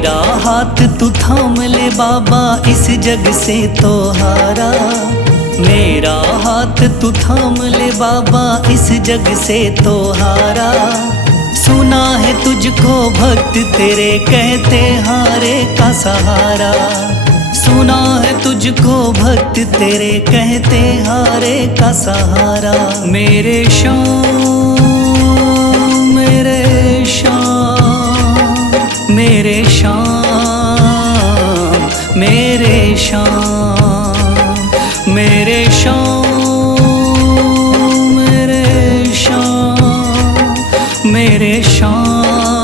मेरा हाथ तू थाम ले बाबा, इस जग से तो हारा। मेरा हाथ तू थाम ले बाबा, इस जग से तो हारा। सुना है तुझको भक्त तेरे कहते हारे का सहारा। सुना है तुझको भक्त तेरे कहते हारे का सहारा। मेरे श्याम मेरे श्याम मेरे श्याम मेरे श्याम मेरे श्याम मेरे श्याम मेरे श्याम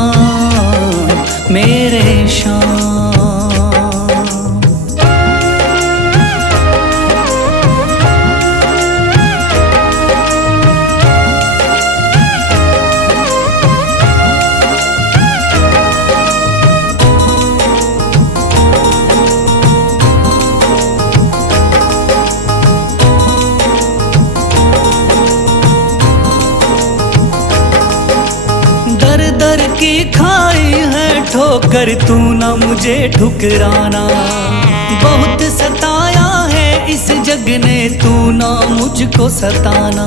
मेरे श्याम। दर की खाई है ठोकर, तू ना मुझे ठुकराना। बहुत सताया है इस जग ने, तू ना मुझको सताना।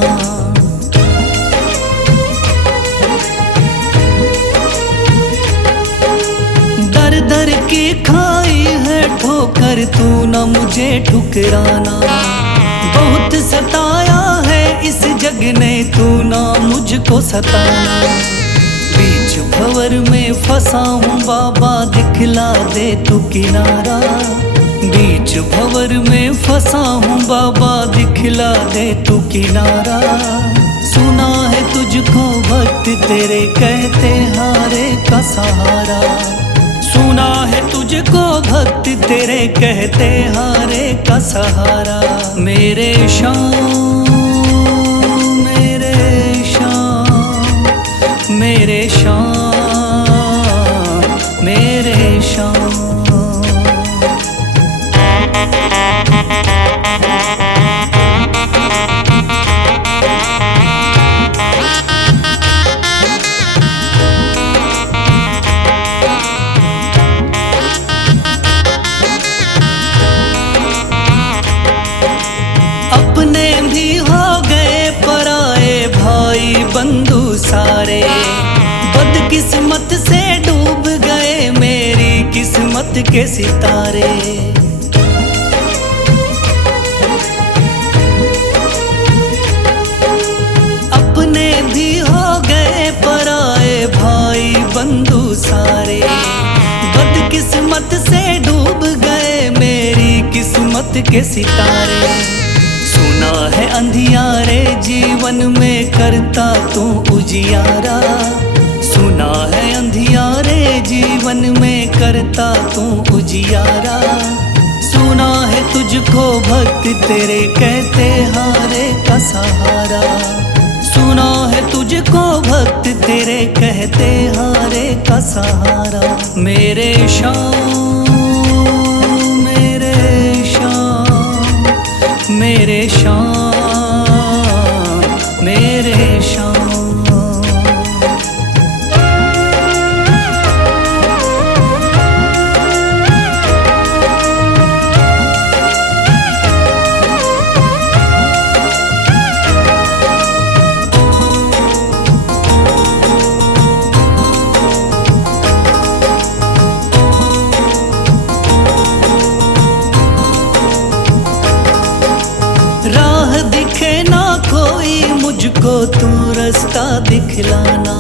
दर दर की खाई है ठोकर, तू ना मुझे ठुकराना। बहुत सताया है इस जग ने, तू ना मुझको सताना। बीच भंवर में फंसा हूँ बाबा, दिखला दे तू किनारा। बीच भंवर में फंसा हूँ बाबा, दिखला दे तू किनारा। सुना है तुझको भक्त तेरे कहते हारे का सहारा। सुना है तुझको भक्त तेरे कहते हारे का सहारा। मेरे श्याम मेरे श्याम मेरे श्याम मेरे श्याम। अपने भी हो गए पराए भाई बंधु सारे। बदकिस्मत से डूब गए मेरी किस्मत के सितारे। अपने भी हो गए पराए भाई बंधु सारे। बदकिस्मत से डूब गए मेरी किस्मत के सितारे। सुना है अंधियारे जीवन में करता तू उजियारा। सुना है अंधियारे जीवन में करता तू उजियारा। सुना है तुझको भक्त तेरे कहते हारे का सहारा। सुना है तुझको भक्त तेरे कहते हारे का सहारा। मेरे श्याम मेरे श्याम मेरे श्याम मेरे श्याम। राह दिखे ना कोई मुझको, तू रास्ता दिखलाना।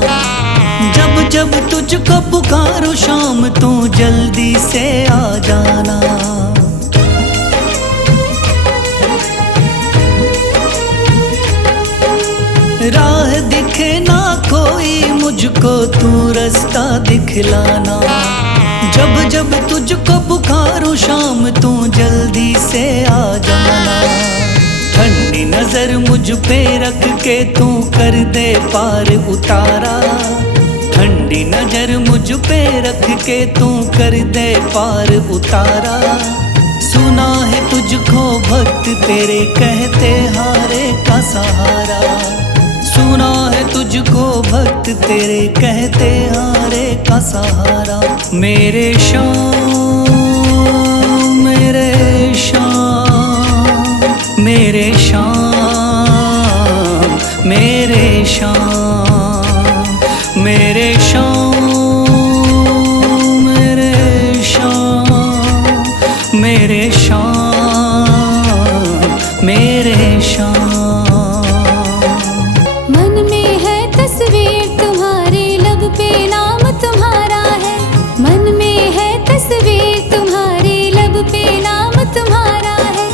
जब जब तुझको पुकारूं शाम, तू जल्दी से आ जाना। राह दिखे ना कोई मुझको, तू रास्ता दिखलाना। जब जब तुझको पुकारूं शाम, तू जल्दी से आ जाना। ठंडी नजर मुझ पे रख के तू कर दे पार उतारा। ठंडी नजर मुझ पे रख के तू कर दे पार उतारा। सुना है तुझको भक्त तेरे कहते हारे का सहारा। सुना है तुझको भक्त तेरे कहते हारे का सहारा। मेरे श्याम मेरे श्याम मेरे श्याम मेरे श्याम मेरे श्याम मेरे श्याम मेरे श्याम मेरे श्याम। मन में है तस्वीर तुम्हारी, लब पे नाम तुम्हारा है। मन में है तस्वीर तुम्हारी, लब पे नाम तुम्हारा है।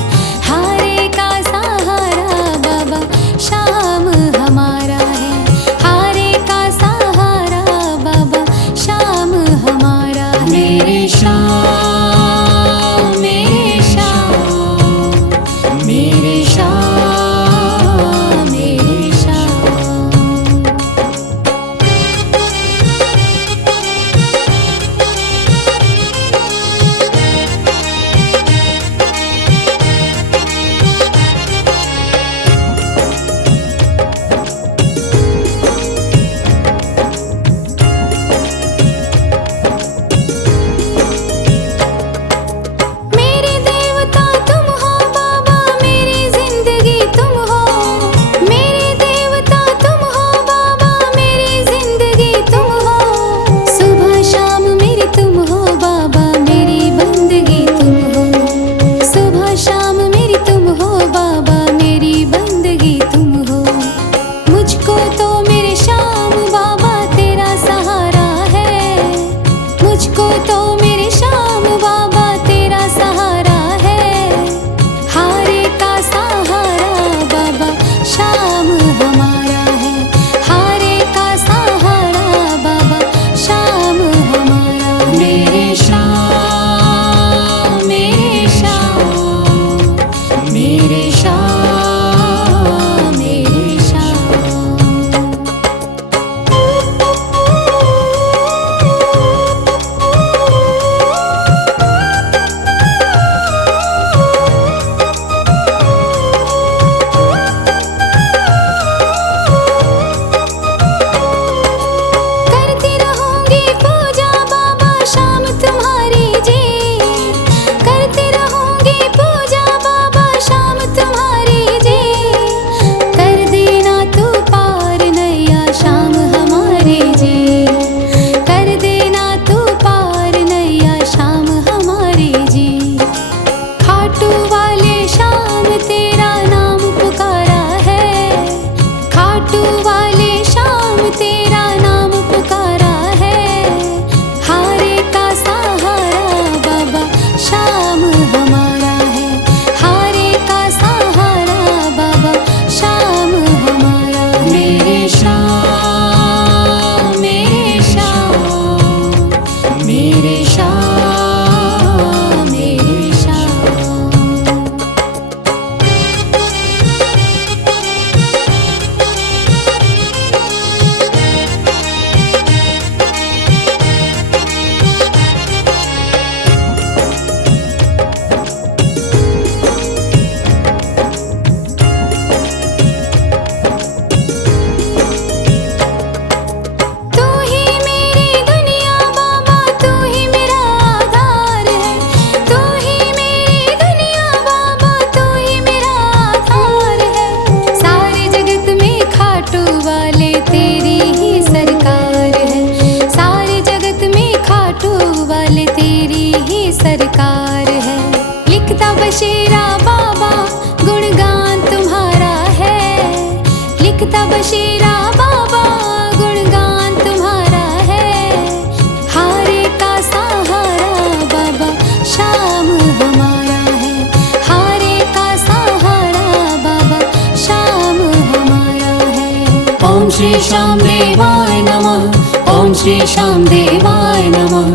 हारे का सहारा बाबा शाम हमारा है। हारे का सहारा बाबा शाम हमारा है। मेरे श्याम मेरे श्याम मेरे श्याम मेरे श्याम। मेरे देवता तुम हो बाबा, मेरी जिंदगी तुम हो। मेरे देवता तुम हो बाबा, मेरी जिंदगी तुम हो। सुबह शाम मेरी तुम हो बाबा, मेरी बंदगी तुम हो। सुबह शाम मेरी तुम हो बाबा, मेरी बंदगी तुम हो। मुझको तो मेरे श्याम बाबा तेरा सहारा है। मुझको तो मेरे श्याम बाबा तेरा सहारा है। हारे का सहारा बाबा शाम हमारा है। हारे का सहारा बाबा शाम हमारा है। मेरे श्याम मेरे श्याम मेरे श्याम मेरे श्याम। करती रहूंगी पूजा बाबा शाम तुम्हारी जी। करती रहूंगी पूजा बाबा शाम तुम्हारी जी। कर देना तू पार नैया शाम हमारी जी। कर देना तू पार नैया शाम हमारी जी। खाटू वाले शाम तेरा नाम पुकारा है। खाटू वाले शाम तेरा नाम पुकारा है। हारे का सहारा बाबा शाम हमारा है। हारे का सहारा बाबा शाम हमारा है। मेरे श्याम मेरे श्याम मेरे श्याम मेरे श्याम। तू ही मेरी दुनिया बाबा, तू ही मेरा आधार है। तू ही मेरी दुनिया बाबा, तू ही मेरा आधार है। सारे जगत में खाटू वाले तेरी ही सरकार है। सारे जगत में खाटू वाले तेरी ही सरकार है। लिखता बशीरा बाबा गुणगान तुम्हारा है। लिखता बशीरा बाबा गुणगान तुम्हारा है। हारे का सहारा बाबा शाम हमारा है। हारे का सहारा बाबा शाम हमारा है। ओम श्री श्याम देवाय नमः। ओम श्री श्याम देवाय नमः।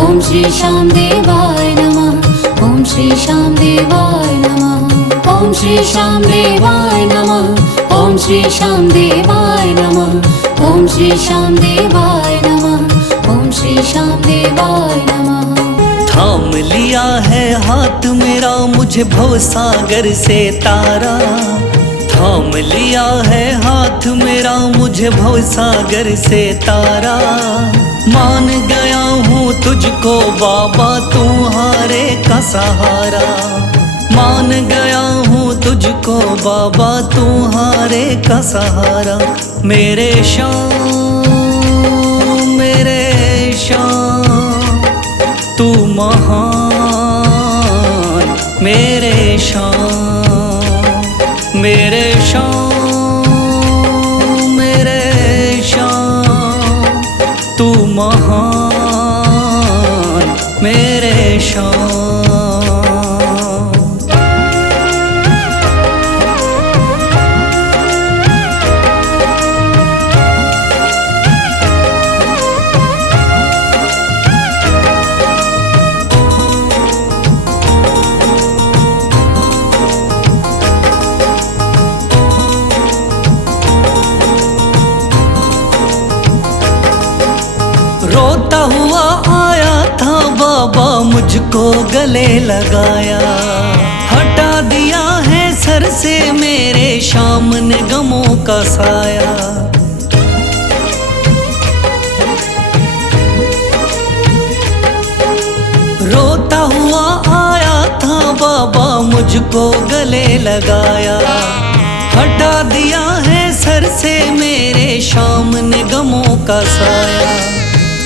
ओम श्री श्याम देवाय नमः। ओम श्री श्याम देवाय नमः। ओम श्री श्याम देवाय नमः। ओम श्री श्याम देवाय नमः। ओम श्री श्याम देवाय नमः। ओम श्री श्याम देवाय नमः। थाम लिया है हाथ मेरा मुझे भवसागर से तारा। थाम लिया है हाथ मेरा मुझे भवसागर से तारा। मान गया हूँ तुझको बाबा तुम्हारे का सहारा। मान गया हूँ तुझको बाबा तुम्हारे का सहारा। मेरे शाम तू महान, मेरे शाम मेरे शाम तू महान, मेरे शाम। रोता हुआ आया था बाबा मुझको गले लगाया। हटा दिया है सर से मेरे शाम ने गमों का साया। रोता हुआ आया था बाबा मुझको गले लगाया। हटा दिया है सर से मेरे शाम ने गमों का साया।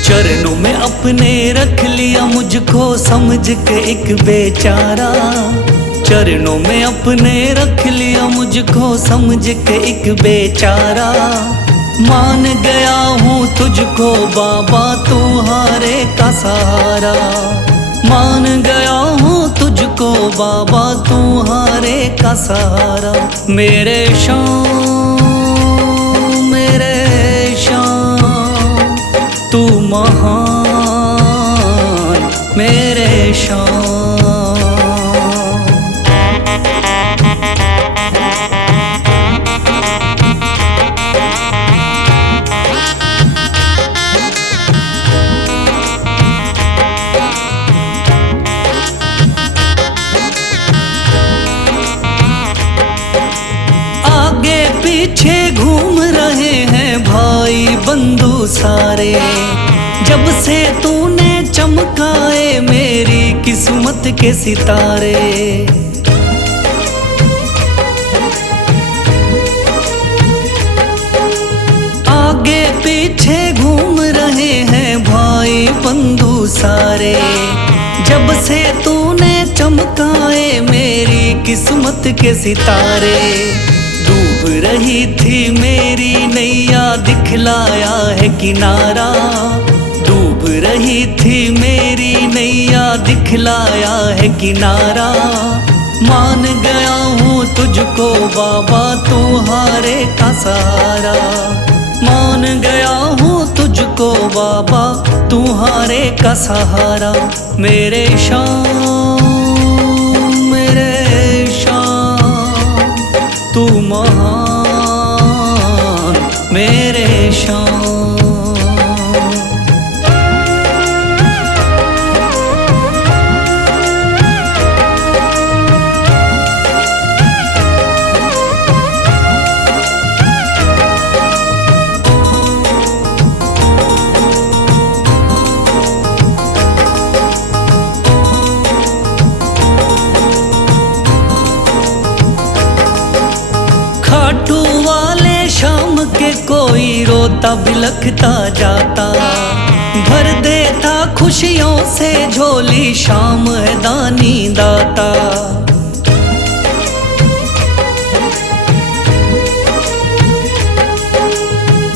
चरणों में अपने रख लिया मुझको समझ के एक बेचारा। चरणों में अपने रख लिया मुझको समझ के एक बेचारा। मान गया हूँ तुझको बाबा तुम्हारे का सहारा। मान गया हूँ तुझको बाबा तुम्हारे का सहारा। मेरे शाम तू महान, मेरे शाम। आगे पीछे घूम रहे हैं भाई बंधु सारे। जब से तूने चमकाए मेरी किस्मत के सितारे। आगे पीछे घूम रहे हैं भाई बंधु सारे। जब से तूने चमकाए मेरी किस्मत के सितारे। डूब रही थी मेरी नैया दिखलाया है किनारा। डूब रही थी मेरी नैया दिखलाया है किनारा। मान गया हूँ तुझको बाबा तुम्हारे का सहारा। मान गया हूँ तुझको बाबा तुम्हारे का सहारा। मेरे शाम तू महान, मेरे शाम। खाटू वाले शाम के कोई रोता बिलखता जाता। भर देता खुशियों से झोली शाम है दानी दाता।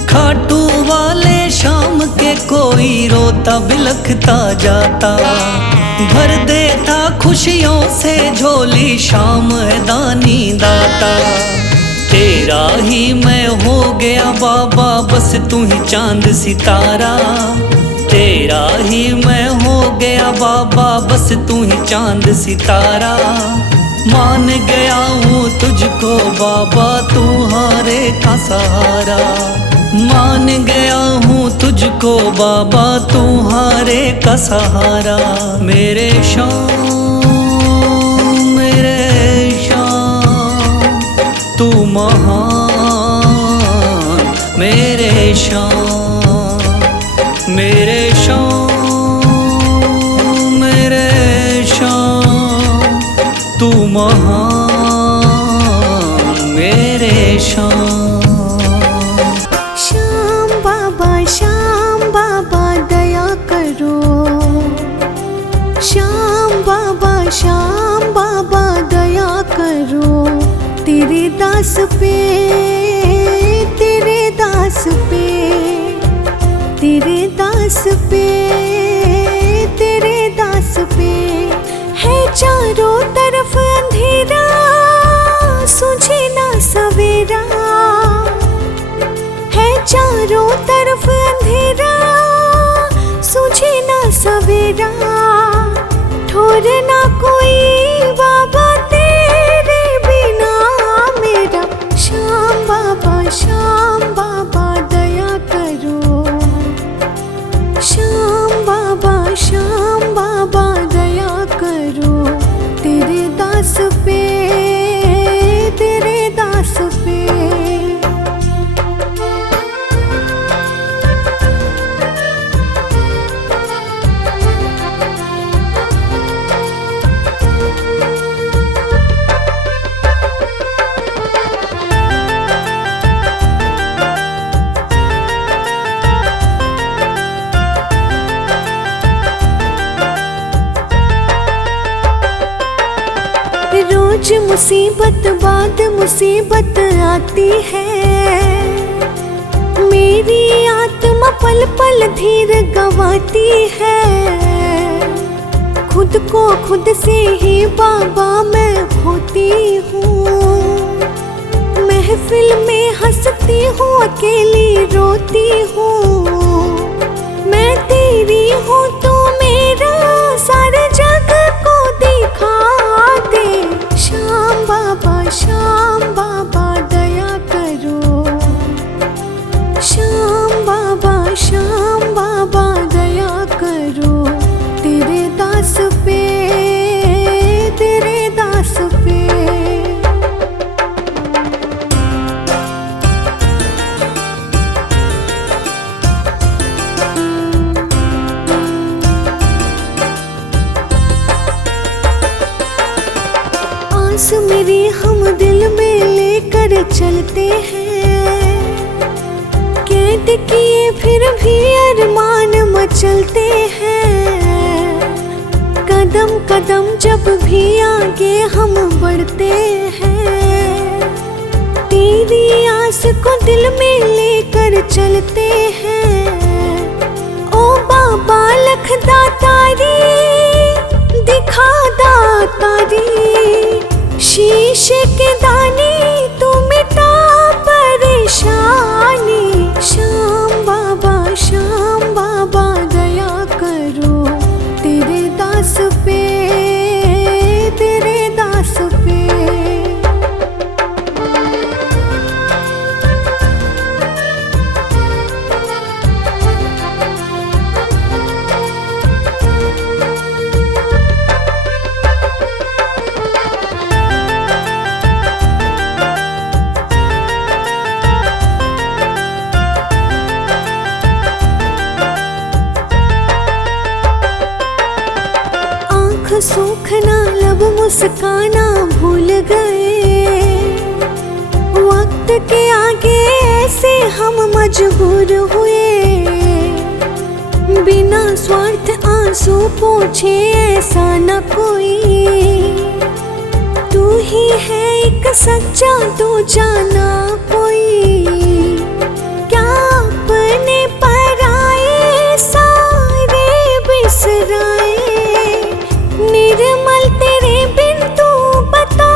खाटू वाले शाम के कोई रोता बिलखता जाता। भर देता खुशियों से झोली शाम है दानी दाता। तेरा ही मैं हो गया बाबा बस तू ही चांद सितारा। तेरा ही मैं हो गया बाबा बस तू ही चांद सितारा। मान गया हूँ तुझको बाबा तुम्हारे का सहारा। मान गया हूँ तुझको बाबा तुम्हारे का सहारा। मेरे शाम तू महान मेरे शान, मेरे शान, मेरे शान, तू महान मेरे शान। श्याम बाबा दया करो। श्याम बाबा दया करो। तेरे दास पे, तेरे दास पे, तेरे दास पे, तेरे दास पे है चारों तरफ अंधेरा, सूझे ना सवेरा। है चारों तरफ अंधेरा, सूझे ना सवेरा। ठोर ना कोई बाबा तेरे बिना मेरा। श्याम बाबा दया करो। श्याम बाबा दया करो। तेरे दास पे, तेरे दास पे। रोज मुसीबत बाद मुसीबत आती है। मेरी आत्मा पल पल धीर गंवाती है। खुद को खुद से ही बाबा मैं होती हूँ। महफिल में हंसती हूँ, अकेली रोती हूँ। मैं तेरी हूँ तो मेरा सारे जग को दिखा दे। श्याम बाबा दया करो। श्याम बाबा दया करो। तेरे दास पे, तेरे दास पे। आस मेरी हम दिल में लेकर चलते हैं। कैद किए फिर भी अरमान मचलते हैं। कदम कदम जब भी आगे हम बढ़ते हैं। तेरी आस को दिल में लेकर चलते हैं। ओ बाबा लख दातारी, दिखा दातारी। शीशे के दाने तू मिटा परेशानी। श्याम बाबा दया करो। तेरे दास पे, तेरे दास पे। सूखना लब मुस्काना भूल गए। वक्त के आगे ऐसे हम मजबूर हुए। बिना स्वार्थ आंसू पोछे ऐसा न कोई। तू ही है एक सच्चा, तू जाना कोई। क्या अपने पराए सारे बिसराए। निर्मल तेरे बिन तू बता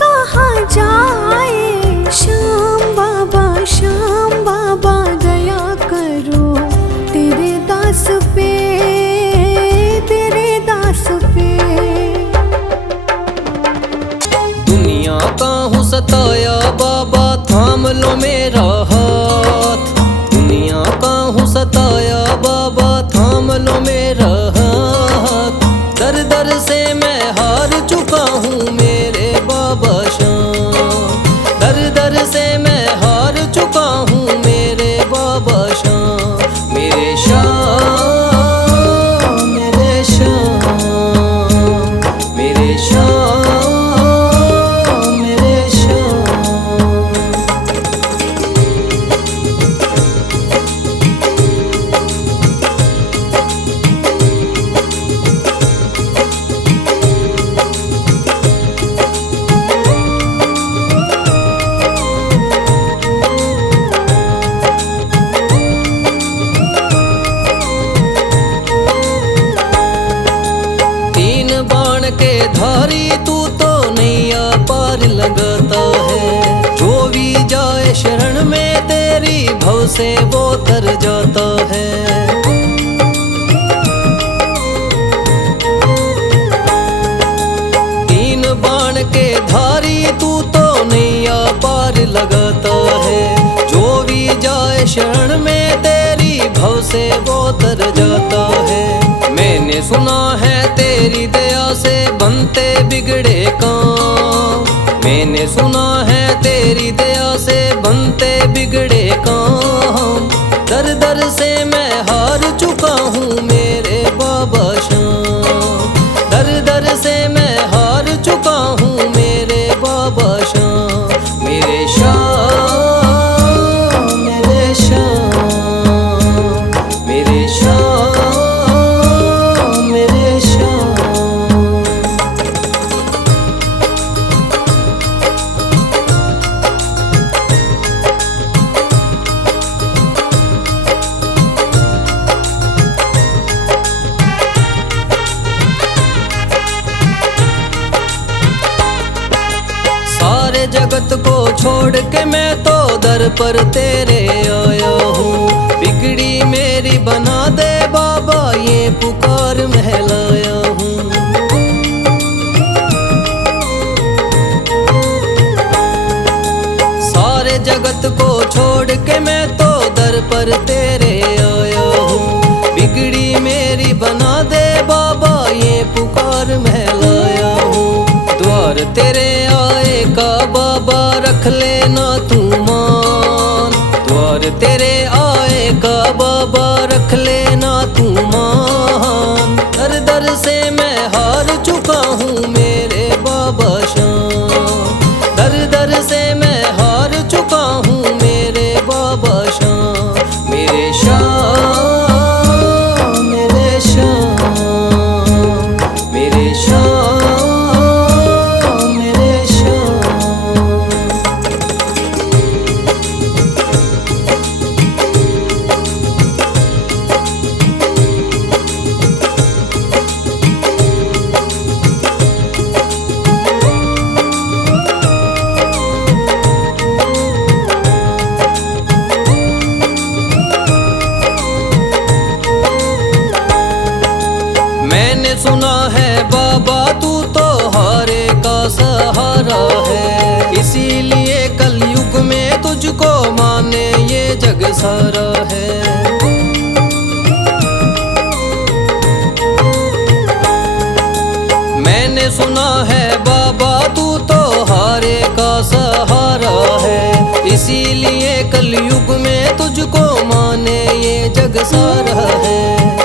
कहाँ जाए। श्याम बाबा दया करो। तेरे दास पे, तेरे दास पे। दुनिया का हूँ सताया बाबा, थाम लो मेरा हाथ। दुनिया का हूँ सताया बाबा, थाम लो मेरा हाथ। दर दर से मैं हार चुका हूँ मेरे बाबा श्याम। दर दर धारी तू तो नैया पार लगाता है। जो भी जाए शरण में तेरी भव से वो तर जाता है। तीन बाण के धारी तू तो नैया पार लगाता है। जो भी जाए शरण में तेरी भव से वो तर जाता है। मैंने सुना है तेरी दया से बनते बिगड़े काम। मैंने सुना है तेरी दया से बनते बिगड़े काम। दर दर से मैं हार चुका हूँ मेरे बाबा श्याम। दर दर से मैं हार चुका हूँ मेरे बाबा श्याम। मेरे श्याम, मेरे श्याम, मेरे श्याम, मेरे श्याम। सारे जगत को छोड़ के मैं तो दर पर तेरे आया हूँ। बिगड़ी मेरी बना दे बाबा ये पुकार महलाया हूँ। सारे जगत को छोड़ के मैं तो दर पर तेरे आया हूँ। बिगड़ी मेरी बना दे बाबा ये पुकार महलाया हूँ। द्वार तेरे आए का बाबा रख लेना तू मान। द्वार तेरे आए का बाबा रख लेना तू मान। दर दर से मैं हार चुका हूँ मेरे बाबा श्याम। दर दर से मैं हार चुका हूँ मेरे बाबा श्याम। मेरे श्याम, मेरे श्याम, मेरे श्याम, मेरे श्याम। मैंने सुना है बाबा तू तो हारे का सहारा है। इसीलिए कलयुग में तुझको माने ये जग सारा है। मैंने सुना है बाबा तू तो हारे का सहारा है। इसीलिए कलयुग में तुझको माने ये जग सारा है।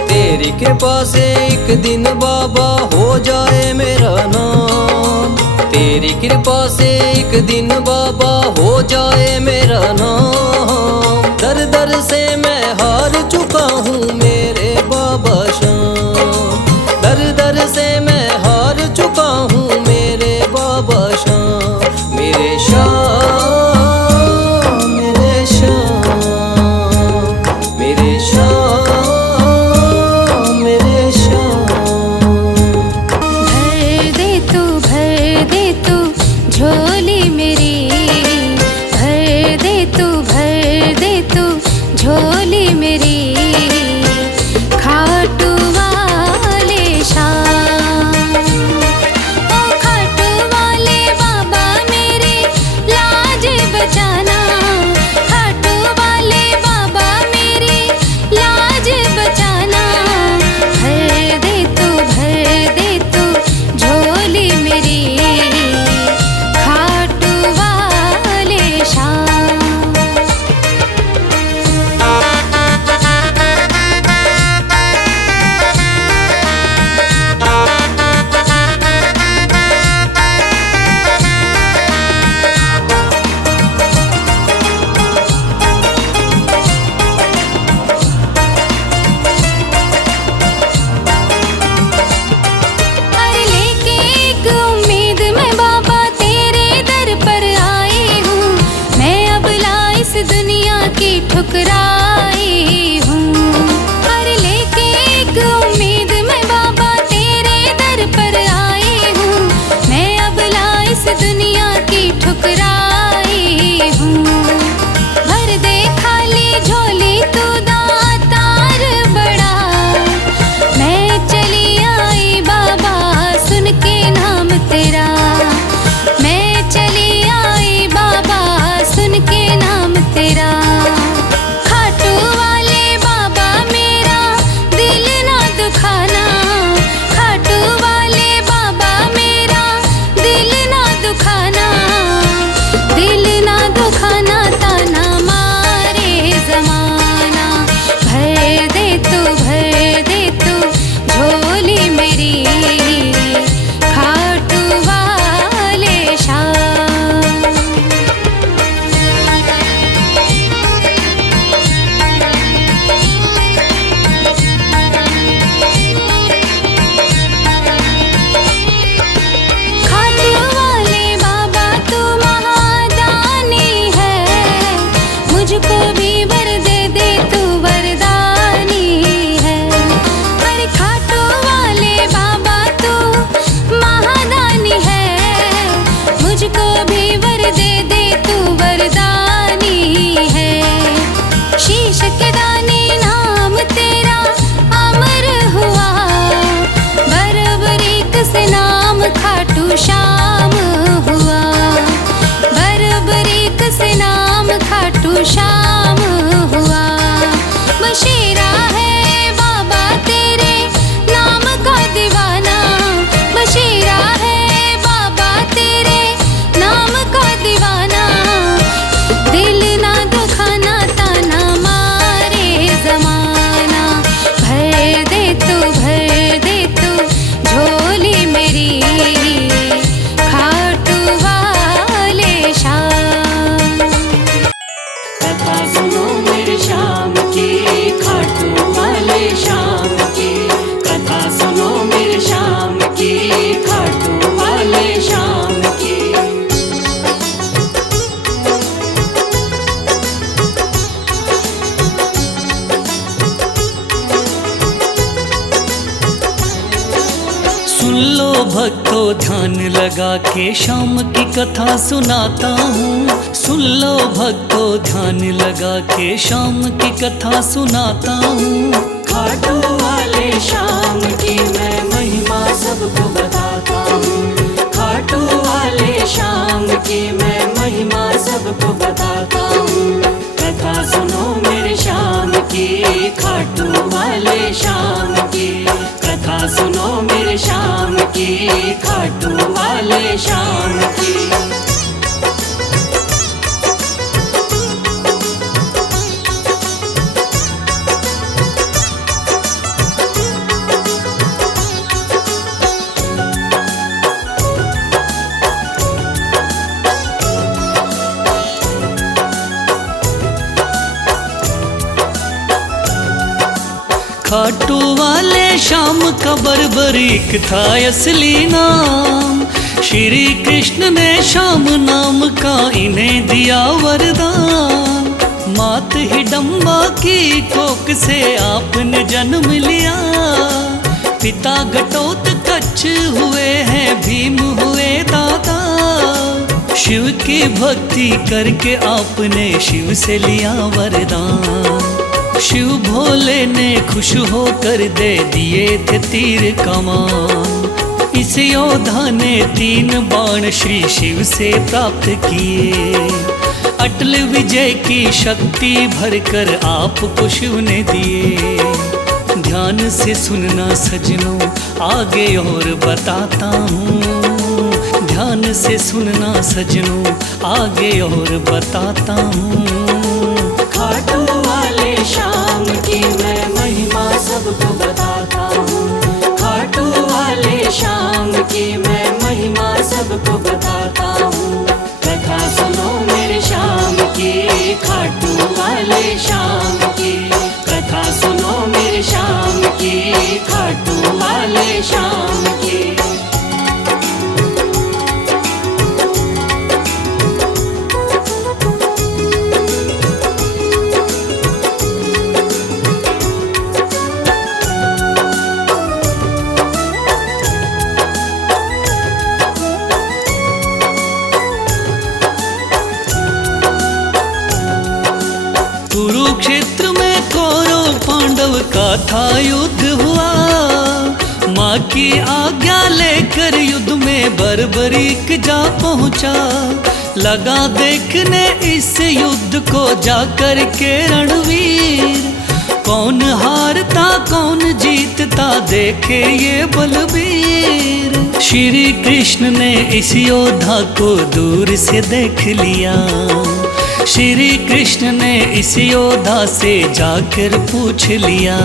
तेरी कृपा से एक दिन बाबा हो जाए मेरा नाम। तेरी कृपा से एक दिन बाबा हो जाए मेरा नाम। दर दर से मैं हार चुका हूँ मेरे बाबा श्याम। दर दर से मैं हार चुका हूँ मेरे बाबा श्याम। मेरे श्याम, मेरे श्याम, मेरे श्याम, मेरे श्याम। भर दे तू झोली मेरी। भर दे तू झोली मेरी। सुन लो भक्तों ध्यान लगा के शाम की कथा सुनाता हूँ। सुन लो भक्तों ध्यान लगा के शाम की कथा सुनाता हूँ। खाटू वाले शाम की मैं महिमा सबको बताता हूँ। खाटू वाले शाम की मैं महिमा सबको बताता हूँ। कथा सुनो मेरे शाम की, खाटू वाले शाम की। कथा सुनो मेरे शाम की, खाटू वाले शाम की। खाटू वाले शाम का बर्बरीक था असली नाम। श्री कृष्ण ने शाम नाम का इन्हें दिया वरदान। मात हिडम्बा की कोख से आपने जन्म लिया। पिता घटोत्कच हुए हैं भीम हुए दादा। शिव की भक्ति करके आपने शिव से लिया वरदान। शिव भोले ने खुश होकर दे दिए थे तीर कमान। इस योद्धा ने 3 बाण श्री शिव से प्राप्त किए। अटल विजय की शक्ति भरकर आपको शिव ने दिए। ध्यान से सुनना सजनों आगे और बताता हूँ। ध्यान से सुनना सजनों आगे और बताता हूँ। खाटू वाले शाम की मैं महिमा सबको बताता हूँ। खाटू वाले शाम की मैं महिमा सबको बताता हूँ। कथा सुनो मेरे शाम की, खाटू वाले शाम की। कथा सुनो मेरे शाम की, खाटू वाले शाम की। कुरुक्षेत्र में कौरव पांडव का था युद्ध हुआ। माँ की आज्ञा लेकर युद्ध में बर्बरीक जा पहुँचा। लगा देखने इस युद्ध को जाकर के रणवीर। कौन हारता कौन जीतता देखे ये बलबीर। श्री कृष्ण ने इस योद्धा को दूर से देख लिया। श्री कृष्ण ने इस योद्धा से जाकर पूछ लिया।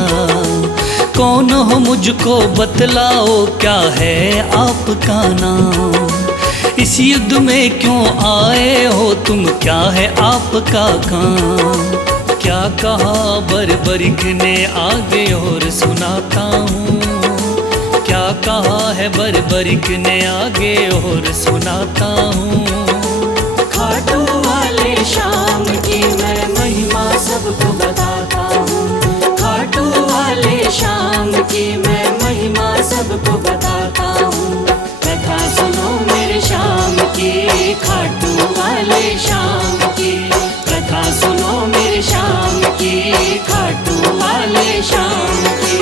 कौन हो मुझको बतलाओ क्या है आपका नाम। इस युद्ध में क्यों आए हो तुम, क्या है आपका काम। क्या कहा बर्बरीक ने आगे और सुनाता हूँ। क्या कहा है बर्बरीक ने आगे और सुनाता हूँ। खाटू वाले शाम की मैं महिमा सबको बताता हूँ। खाटू वाले शाम की मैं महिमा सबको बताता हूँ। कथा सुनो मेरे शाम की, खाटू वाले शाम की। कथा सुनो मेरे शाम की, खाटू वाले शाम की।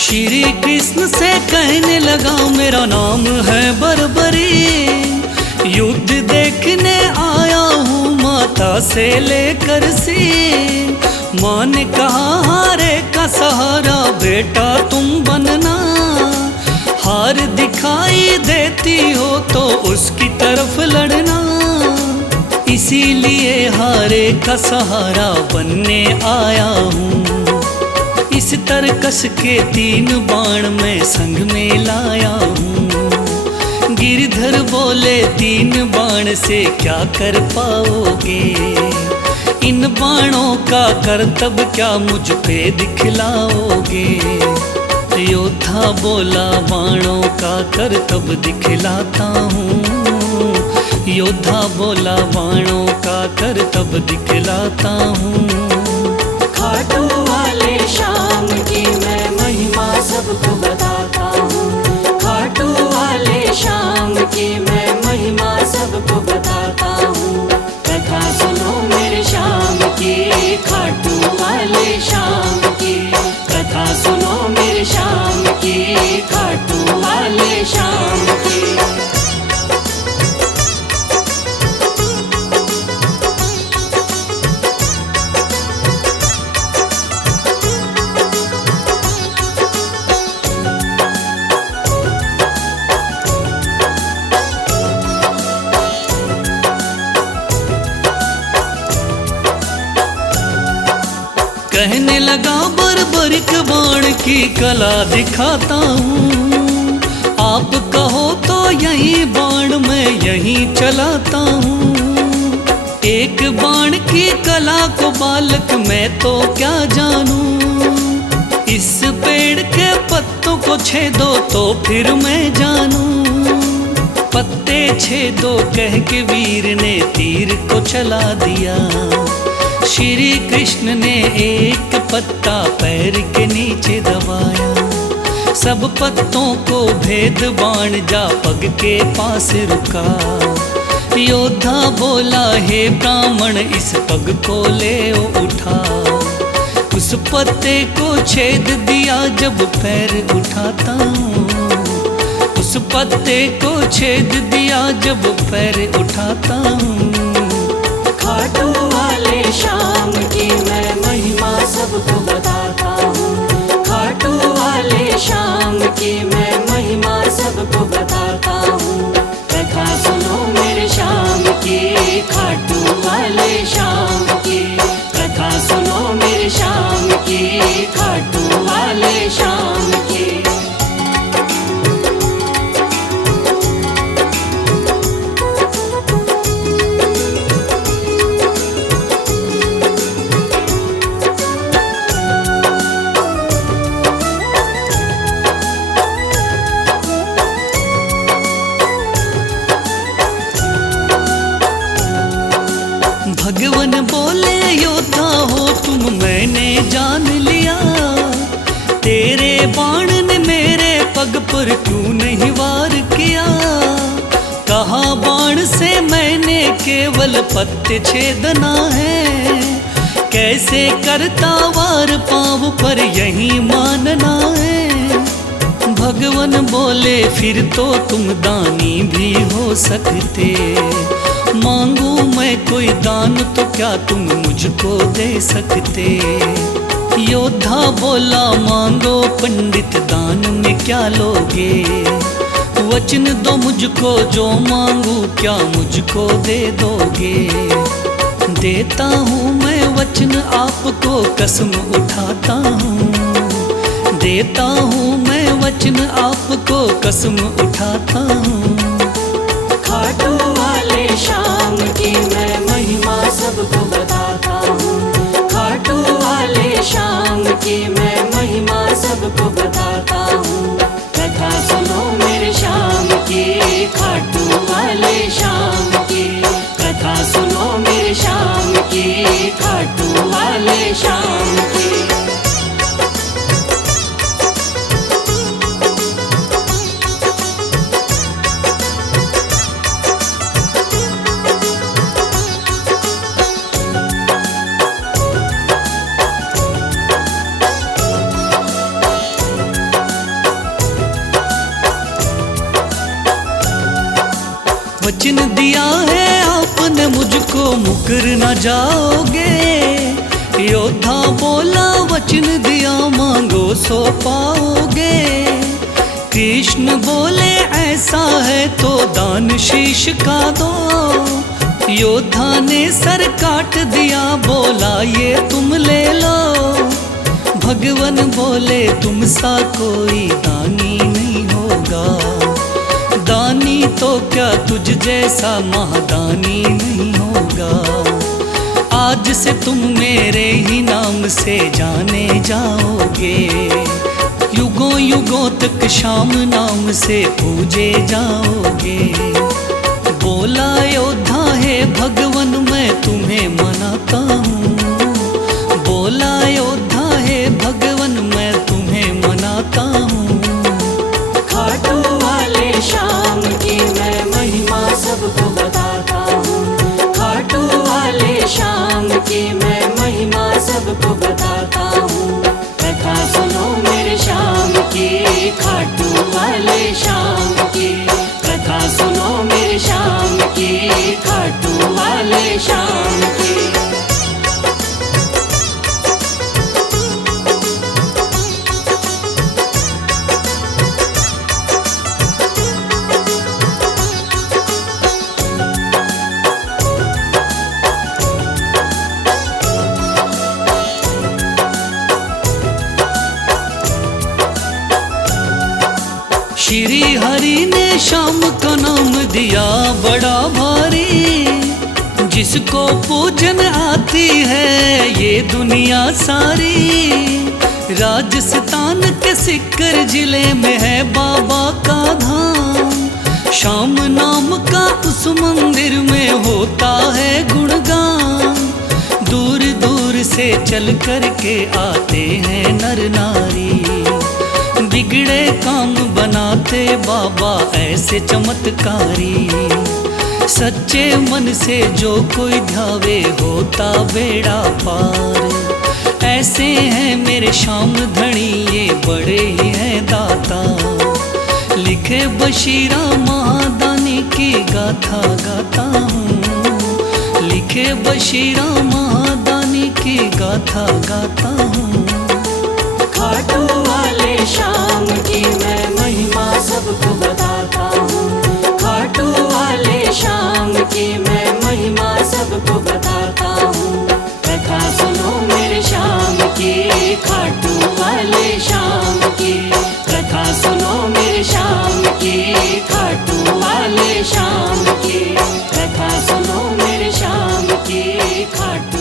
श्री कृष्ण से कहने लगा मेरा नाम है बर्बरी। युद्ध देखने आया हूँ माता से लेकर सीन। माँ ने कहा हारे का सहारा बेटा तुम बनना। हार दिखाई देती हो तो उसकी तरफ लड़ना। इसीलिए हारे का सहारा बनने आया हूँ। इस तरकस के 3 बाण मैं संग में लाया हूँ। गिरधर बोले 3 बाण से क्या कर पाओगे। इन बाणों का करतब क्या मुझ पे दिखलाओगे? योद्धा बोला बाणों का करतब दिखलाता हूँ। योद्धा बोला बाणों का करतब दिखलाता हूँ। खाटू वाले श्याम की मैं महिमा सबको बताता हूँ। खाटू वाले श्याम की मैं महिमा सबको बताता हूँ। कथा सुनो मेरे श्याम की, खाटू वाले श्याम की। कथा सुनो मेरे श्याम की, खाटू वाले श्याम की। कहने लगा बर्बरिक बाण की कला दिखाता हूँ। आप कहो तो यही बाण मैं यहीं चलाता हूँ। एक बाण की कला को बालक मैं तो क्या जानूं। इस पेड़ के पत्तों को छेदो तो फिर मैं जानूं। पत्ते छेदो कह के वीर ने तीर को चला दिया। श्री कृष्ण ने एक पत्ता पैर के नीचे दबाया। सब पत्तों को भेद बाण जा पग के पास रुका। योद्धा बोला हे ब्राह्मण इस पग को ले उठा। उस पत्ते को छेद दिया जब पैर उठाता हूँ। उस पत्ते को छेद दिया जब पैर उठाता हूँ। खाटू वाले श्याम की मैं महिमा सबको बताता हूँ। खाटू वाले श्याम की मैं महिमा सबको बताता हूँ। कथा सुनो मेरे श्याम की, खाटू वाले श्याम की। कथा सुनो मेरे श्याम की, खाटू वाले श्याम की। भगवान बोले योद्धा हो तुम मैंने जान लिया। तेरे बाण ने मेरे पग पर क्यों नहीं वार किया। कहा बाण से मैंने केवल पत्ते छेदना है। कैसे करता वार पाँव पर यही मानना है। भगवान बोले फिर तो तुम दानी भी हो सकते। मांगू मैं कोई दान तो क्या तुम मुझको दे सकते। योद्धा बोला मांगो पंडित दान में क्या लोगे। वचन दो मुझको जो मांगू क्या मुझको दे दोगे। देता हूँ मैं वचन आपको कसम उठाता हूँ। देता हूँ मैं वचन आपको कसम उठाता हूँ। खाटू वाले श्याम की मैं महिमा सबको बताता हूँ। खाटू वाले श्याम की मैं महिमा सबको बताता हूँ। कथा सुनो मेरे श्याम की, खाटू वाले श्याम की। कथा सुनो मेरे श्याम की, खाटू वाले श्याम की। वचन दिया है आपने मुझको मुकर न जाओगे। योद्धा बोला वचन दिया मांगो सो पाओगे। कृष्ण बोले ऐसा है तो दान शीश का दो। योद्धा ने सर काट दिया बोला ये तुम ले लो। भगवान बोले तुम सा कोई दानी नहीं होगा। दानी तो क्या तुझ जैसा महादानी नहीं होगा। आज से तुम मेरे ही नाम से जाने जाओगे, युगों युगों तक श्याम नाम से पूजे जाओगे। बोला योद्धा है भगवन मैं तुम्हें मनाता हूँ, बोला योद्धा है भगवन मैं तुम्हें मनाता हूँ। खाटू वाले श्याम की मैं महिमा सबको बताता हूँ, खाटू वाले श्याम की मैं महिमा सबको बताता हूँ। कथा सुनो मेरे श्याम की, खाटू वाले श्याम की, कथा सुनो मेरे श्याम की, खाटू वाले श्याम की। श्री हरि ने श्याम का नाम दिया बड़ा भारी, जिसको पूजन आती है ये दुनिया सारी। राजस्थान के सिक्कर जिले में है बाबा का धाम, श्याम नाम का उस मंदिर में होता है गुणगान। दूर दूर से चल कर के आते हैं नर नारी, बिगड़े काम बनाते बाबा ऐसे चमत्कारी। सच्चे मन से जो कोई ध्यावे होता बेड़ा पार। ऐसे हैं मेरे श्याम धनी ये बड़े ही हैं दाता, लिखे बशीरा महादानी की गाथा गाता हूँ, लिखे बशीरा महादानी की गाथा गाता हूँ। खाटू वाले श्याम की मैं महिमा सबको बताता हूँ, खाटू वाले श्याम की मैं महिमा सबको बताता हूँ। कथा सुनो मेरे श्याम की, खाटू वाले श्याम की, कथा सुनो मेरे श्याम की, खाटू वाले श्याम की, कथा सुनो मेरे श्याम की, खाटू